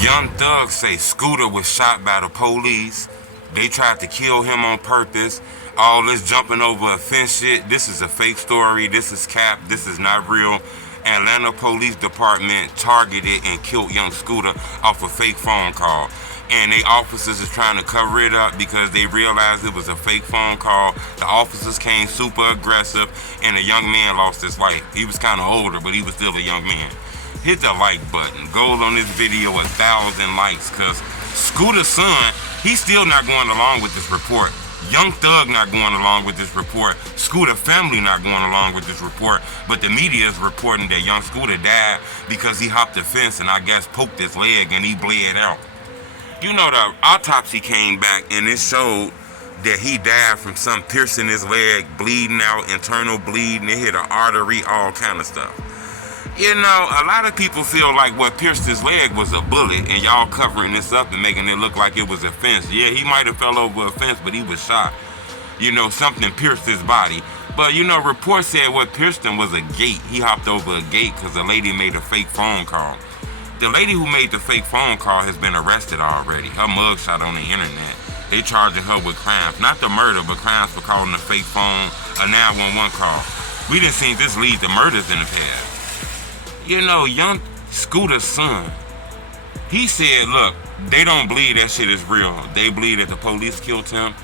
Young thugs say Scooter was shot by the police. They tried to kill him on purpose. All this jumping over a fence shit. This is a fake story. This is cap. This is not real. Atlanta Police Department targeted and killed young Scooter off a fake phone call. And they officers is trying to cover it up because they realized it was a fake phone call. The officers came super aggressive and the young man lost his life. He was kind of older, but he was still a young man. Hit the like button. Goal on this video 1,000 likes, because Scooter's son, he's still not going along with this report. Young Thug not going along with this report. Scooter family not going along with this report. But the media is reporting that young Scooter died because he hopped the fence and I guess poked his leg and he bled out. You know, the autopsy came back and it showed that he died from some piercing his leg, bleeding out, internal bleeding. It hit an artery, all kind of stuff. You know, a lot of people feel like what pierced his leg was a bullet and y'all covering this up and making it look like it was a fence. Yeah, he might have fell over a fence, but he was shot. You know, something pierced his body. But, you know, reports said what pierced him was a gate. He hopped over a gate because a lady made a fake phone call. The lady who made the fake phone call has been arrested already. Her mugshot on the internet. They charging her with crimes. Not the murder, but crimes for calling a fake phone, a 911 call. We done seen this lead to murders in the past. You know, young Scooter's son, he said, look, they don't believe that shit is real. They believe that the police killed him.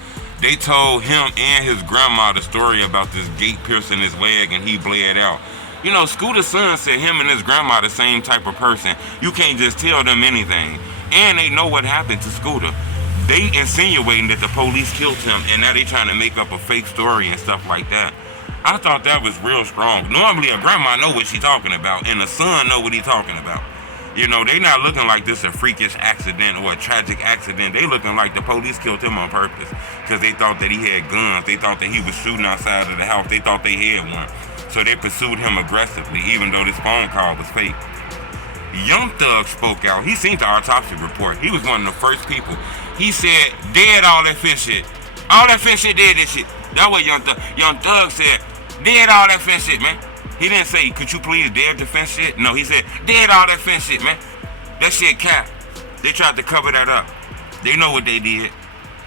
They told him and his grandma the story about this gate piercing his leg and he bled out. You know, Scooter's son said him and his grandma the same type of person. You can't just tell them anything. And they know what happened to Scooter. They insinuating that the police killed him and now they trying to make up a fake story and stuff like that. I thought that was real strong. Normally a grandma know what she talking about and the son know what he talking about. You know, they not looking like this a freakish accident or a tragic accident. They looking like the police killed him on purpose because they thought that he had guns. They thought that he was shooting outside of the house. They thought they had one. So they pursued him aggressively even though this phone call was fake. Young Thug spoke out. He seen the autopsy report. He was one of the first people. He said, dead all that fence shit. All that fence shit dead this shit. That's what Young Thug said. Dead all that fence shit, man. He didn't say, could you please dead the fence shit? No, he said, dead all that fence shit, man. That shit cap. They tried to cover that up. They know what they did.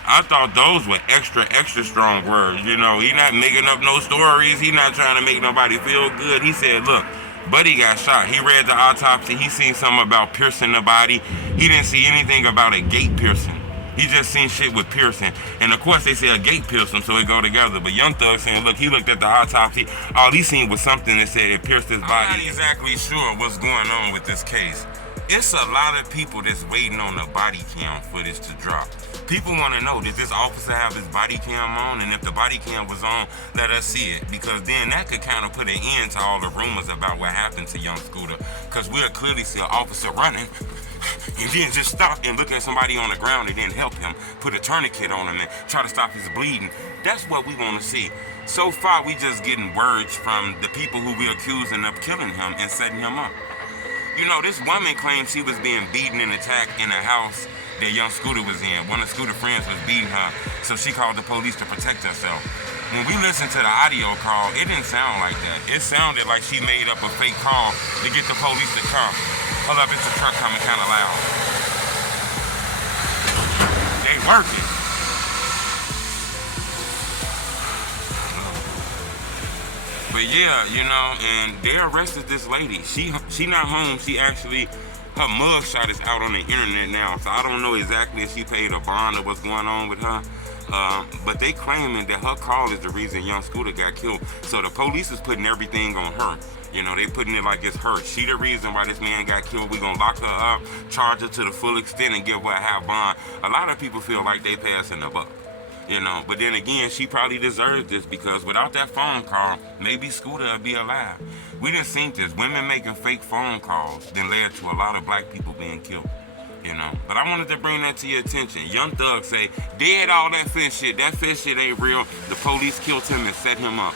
I thought those were extra strong words. You know, he not making up no stories. He not trying to make nobody feel good. He said, look, Buddy got shot. He read the autopsy. He seen something about piercing the body. He didn't see anything about a gate piercing. He just seen shit with piercing. And of course they say a gate pierced him, so it go together. But Young Thug saying, look, he looked at the autopsy. All he seen was something that said it pierced his body. I'm not exactly sure what's going on with this case. It's a lot of people that's waiting on the body cam footage to drop. People want to know, did this officer have his body cam on? And if the body cam was on, let us see it. Because then that could kind of put an end to all the rumors about what happened to young Scooter. Because we'll clearly see an officer running. And then just stop and look at somebody on the ground and then help him, put a tourniquet on him and try to stop his bleeding. That's what we want to see. So far, we just getting words from the people who we accusing of killing him and setting him up. You know, this woman claims she was being beaten and attacked in a house that young Scooter was in. One of Scooter's friends was beating her, so she called the police to protect herself. When we listened to the audio call, it didn't sound like that. It sounded like she made up a fake call to get the police to come. Hold up, it's a truck coming kind of loud. They working. But yeah, you know, and they arrested this lady. She not home. She actually, her mugshot is out on the internet now. So I don't know exactly if she paid a bond or what's going on with her. But they claiming that her call is the reason young Scooter got killed. So the police is putting everything on her. You know, they putting it like it's her. She the reason why this man got killed. We gonna lock her up, charge her to the full extent and give her a half bond. A lot of people feel like they passing the buck. You know, but then again, she probably deserves this because without that phone call, maybe Scooter would be alive. We done seen this. Women making fake phone calls then led to a lot of black people being killed. You know, but I wanted to bring that to your attention. Young Thug say, dead all that fish shit. That fish shit ain't real. The police killed him and set him up.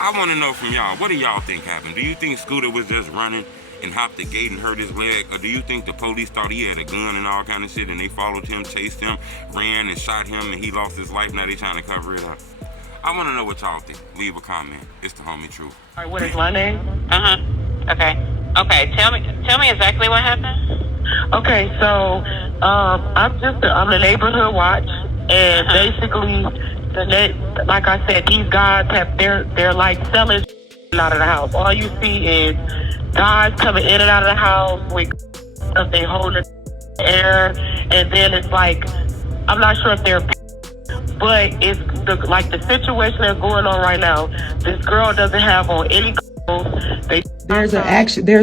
I want to know from y'all, what do y'all think happened? Do you think Scooter was just running and hopped the gate and hurt his leg? Or do you think the police thought he had a gun and all kind of shit and they followed him, chased him, ran and shot him and he lost his life? Now they trying to cover it up. I want to know what y'all think. Leave a comment. It's the homie Truth. All right, what is my name? Okay. Okay, tell me exactly what happened. Okay, so I'm the neighborhood watch, and basically like I said, these guys they're like selling out of the house. All you see is guys coming in and out of the house with stuff they hold in the air, and then it's like I'm not sure if they're, but it's the situation that's going on right now. This girl doesn't have on any clothes. There's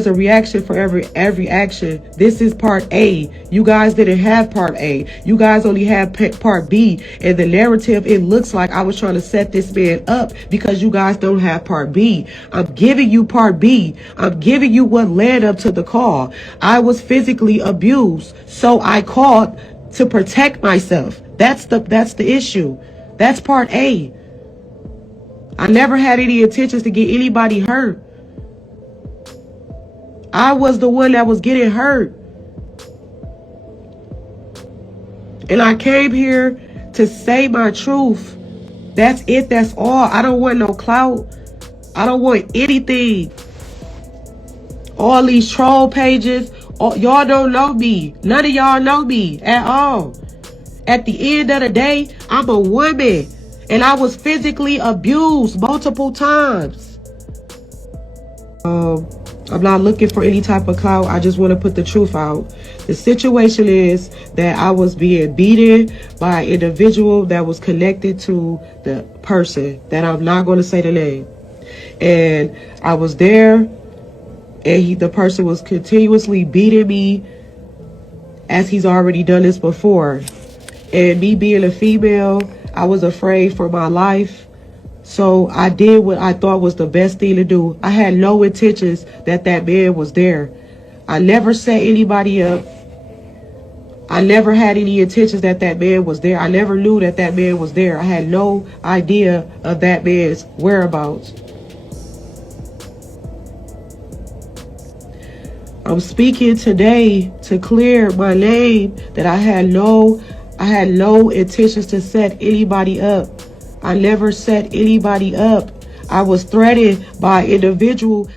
a reaction for every action. This is part A. You guys didn't have part A. You guys only had part B. And the narrative, it looks like I was trying to set this man up because you guys don't have part B. I'm giving you part B. I'm giving you what led up to the call. I was physically abused, so I called to protect myself. That's the issue. That's part A. I never had any intentions to get anybody hurt. I was the one that was getting hurt. And I came here to say my truth. That's it. That's all. I don't want no clout. I don't want anything. All these troll pages. Y'all don't know me. None of y'all know me at all. At the end of the day, I'm a woman. And I was physically abused multiple times. I'm not looking for any type of clout. I just want to put the truth out. The situation is that I was being beaten by an individual that was connected to the person that I'm not going to say the name. And I was there, and the person was continuously beating me as he's already done this before. And me being a female, I was afraid for my life. So I did what I thought was the best thing to do. I had no intentions that man was there. I never set anybody up. I never had any intentions that man was there. I never knew that man was there. I had no idea of that man's whereabouts. I'm speaking today to clear my name that I had no intentions to set anybody up. I never set anybody up. I was threatened by an individual